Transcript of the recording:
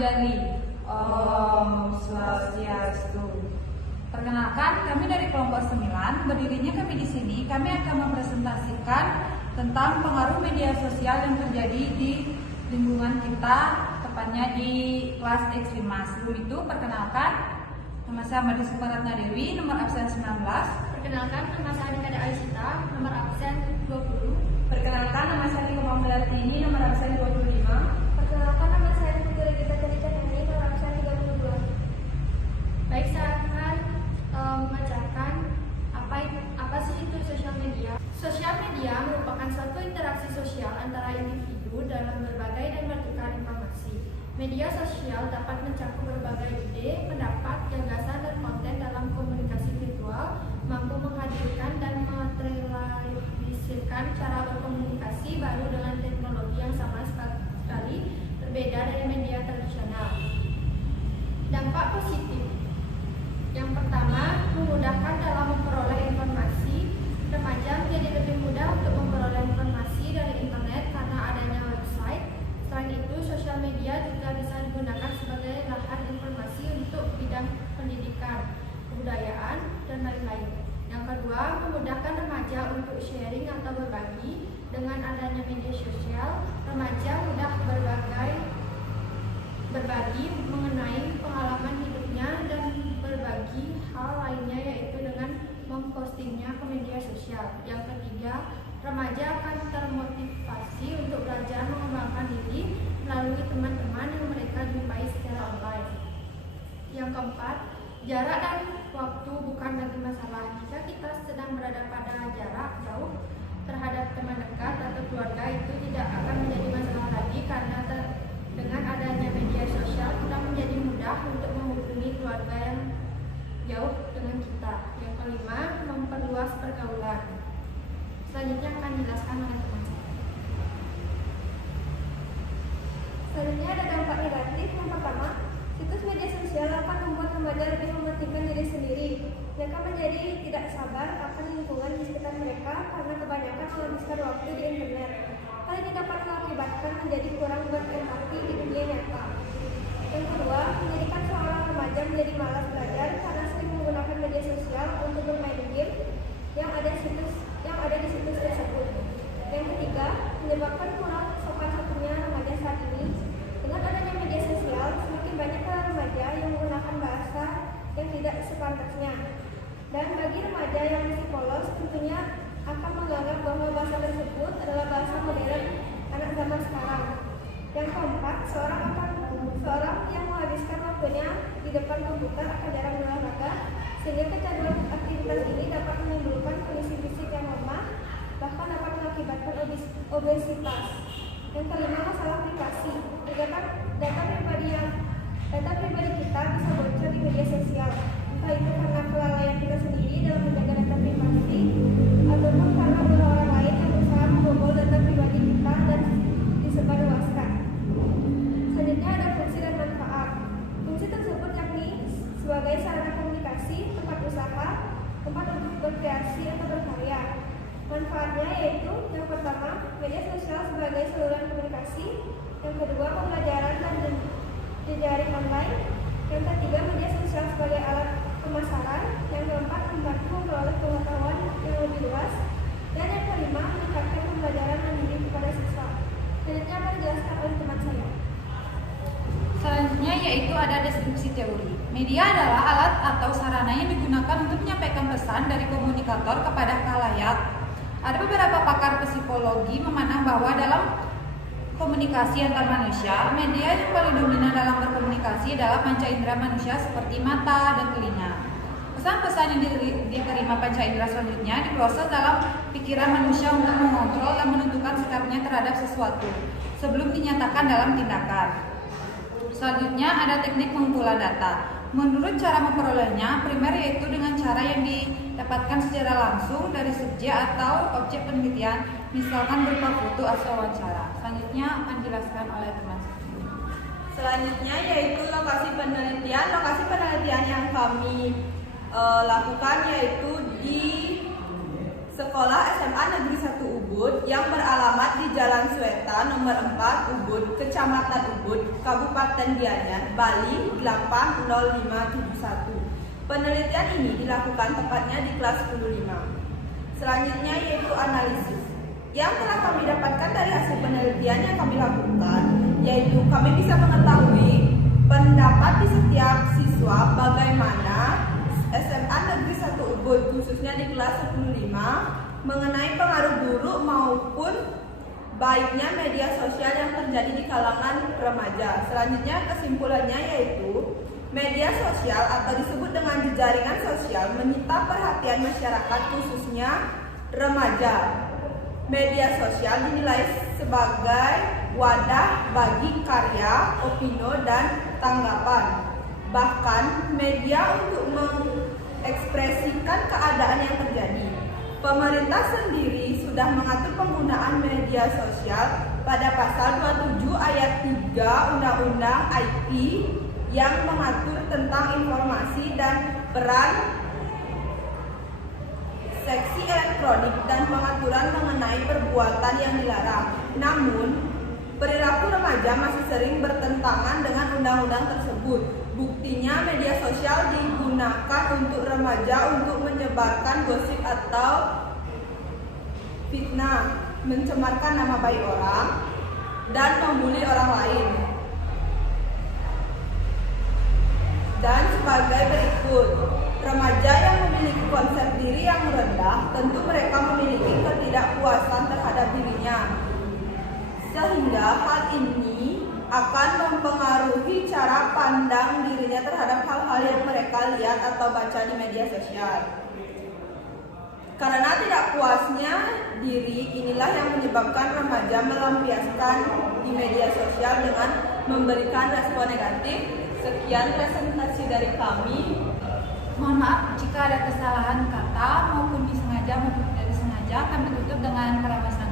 Anjali. Om Swastiastu. Perkenalkan, kami dari kelompok 9. Berdirinya kami di sini, kami akan mempresentasikan tentang pengaruh media sosial yang terjadi di lingkungan kita, tepatnya di kelas X5. Sebelum itu, perkenalkan, nama saya Madi Suparatna Dewi, nomor absen 19. Perkenalkan, nama saya Nikada Aisyita, nomor absen 20. Perkenalkan, nama saya Niko Melatini, nomor absen 25. Perkenalkan, nama saya Putri Gita Cahani, nomor absen 32. Baik, saya akan membacakan apa sih itu sosial media. Sosial media merupakan suatu interaksi sosial antara individu dalam berbagai dan bertukar informasi. Media sosial dapat mencakup berbagai ide, pendapat, gagasan, dan konten dalam komunikasi virtual, mampu menghadirkan dan materialisirkan cara berkomunikasi baru dengan teknologi yang sama sekali berbeda dari media tradisional. Dampak positif. Yang pertama, memudahkan dalam memperoleh informasi. Remaja menjadi lebih mudah untuk memperoleh informasi dari internet karena adanya website. Selain itu, sosial media juga bisa digunakan sebagai lahan informasi untuk bidang pendidikan, kebudayaan, dan lain-lain. Yang kedua, memudahkan remaja untuk sharing atau berbagi. Dengan adanya media sosial, remaja mudah berbagi mengenai pengalaman hidupnya dan berbagi hal lainnya, yaitu dengan mempostingnya ke media sosial. Yang ketiga, remaja akan termotivasi untuk belajar mengembangkan diri melalui teman-teman yang mereka jumpai secara online. Yang keempat, jarak dan waktu bukan lagi masalah. Jika kita sedang berada pada jarak jauh terhadap teman dekat atau keluarga, itu tidak akan menjadi masalah lagi karena dengan adanya media sosial kita menjadi mudah untuk menghubungi keluarga yang jauh dengan kita. Yang kelima, memperluas pergaulan. Selanjutnya akan dijelaskan oleh teman saya. Selanjutnya ada dampak negatif. Yang pertama, situs media sosial akan membuat remaja lebih mementingkan diri sendiri. Mereka menjadi tidak sabar akan lingkungan di sekitar mereka karena kebanyakan menghabiskan waktu di internet. Hal ini dapat mengakibatkan menjadi kurang berempati di dunia nyata. Yang kedua, menjadikan seorang remaja menjadi malas belajar karena sering menggunakan media sosial untuk bermain game yang ada di situs tersebut. Yang ketiga, menyebabkan kurang sopan santunnya remaja saat ini. Dengan adanya media sosial, semakin banyak remaja yang menggunakan bahasa yang tidak sepantasnya. Dan bagi remaja yang masih polos, tentunya akan menganggap bahwa bahasa tersebut adalah bahasa modern anak zaman sekarang. Yang keempat, seorang yang menghabiskan waktunya di depan komputer akan jarang berolahraga, sehingga kecanduan aktivitas ini dapat menimbulkan kondisi fisik yang lemah, bahkan dapat mengakibatkan obesitas. Yang kelima, masalah privasi. Data pribadi kita bisa bocor di media sosial, entah itu karena kelalaian kita sendiri dalam menjaga data privasi, ataupun karena ulah orang lain yang berusaha membobol data pribadi kita dan disebarluaskan. Selanjutnya ada fungsi dan manfaat. Fungsi tersebut yakni sebagai sarana komunikasi, tempat usaha, tempat untuk berkreasi atau berkarya. Manfaatnya yaitu yang pertama, media sosial sebagai saluran komunikasi. Yang kedua, pembelajaran dan jejaring online. Yang ketiga, media sosial sebagai alat pemasaran. Yang keempat, membantu memperoleh pengetahuan yang lebih luas. Dan yang kelima, meningkatkan pembelajaran mandiri kepada siswa. Selanjutnya akan dijelaskan oleh teman saya. Selanjutnya yaitu ada deskripsi teori. Media adalah alat atau sarana yang digunakan untuk menyampaikan pesan dari komunikator kepada khalayak. Ada beberapa pakar psikologi memandang bahwa dalam komunikasi antar manusia, media yang paling dominan dalam berkomunikasi adalah panca indera manusia seperti mata dan telinga. Pesan-pesan yang diterima panca indera selanjutnya diproses dalam pikiran manusia untuk mengontrol dan menentukan sikapnya terhadap sesuatu sebelum dinyatakan dalam tindakan. Selanjutnya ada teknik pengumpulan data. Menurut cara memperolehnya, primer yaitu dengan cara yang didapatkan secara langsung dari subjek atau objek penelitian, misalkan berupa foto atau wawancara. Selanjutnya akan dijelaskan oleh teman saya. Selanjutnya yaitu lokasi penelitian. Lokasi penelitian yang kami lakukan yaitu di Sekolah SMA Negeri 1 Ubud yang beralamat di Jalan Sweta nomor 4 Ubud, Kecamatan Ubud, Kabupaten Gianyar, Bali 80571. Penelitian ini dilakukan tepatnya di kelas 15. Selanjutnya yaitu analisis. Yang telah kami dapatkan dari hasil penelitian yang kami lakukan, yaitu kami bisa mengetahui pendapat di setiap siswa bagaimana SMA Negeri 1 Ubud khususnya di kelas 15 mengenai pengaruh buruk maupun baiknya media sosial yang terjadi di kalangan remaja. Selanjutnya kesimpulannya yaitu media sosial atau disebut dengan jejaringan sosial menyita perhatian masyarakat khususnya remaja. Media sosial dinilai sebagai wadah bagi karya, opini, dan tanggapan. Bahkan media untuk mengekspresikan keadaan yang terjadi. Pemerintah sendiri sudah mengatur penggunaan media sosial pada pasal 27 ayat 3 Undang-Undang IP yang mengatur tentang informasi dan peran seksi elektronik dan pengaturan mengenai perbuatan yang dilarang. Namun, perilaku remaja masih sering bertentangan dengan undang-undang tersebut. Buktinya media sosial digunakan untuk remaja untuk menyebarkan gosip atau fitnah, mencemarkan nama baik orang, dan membuli orang lain. Dan sebagai berikut, remaja yang memiliki konsep diri yang rendah, tentu mereka memiliki ketidakpuasan terhadap dirinya. Sehingga hal ini akan mempengaruhi cara pandang dirinya terhadap hal-hal yang mereka lihat atau baca di media sosial. Karena tidak puasnya diri, inilah yang menyebabkan remaja melampiaskan di media sosial dengan memberikan respon negatif. Sekian presentasi dari kami. Mohon maaf jika ada kesalahan kata maupun disengaja maupun tidak disengaja, kami tutup dengan kerabasan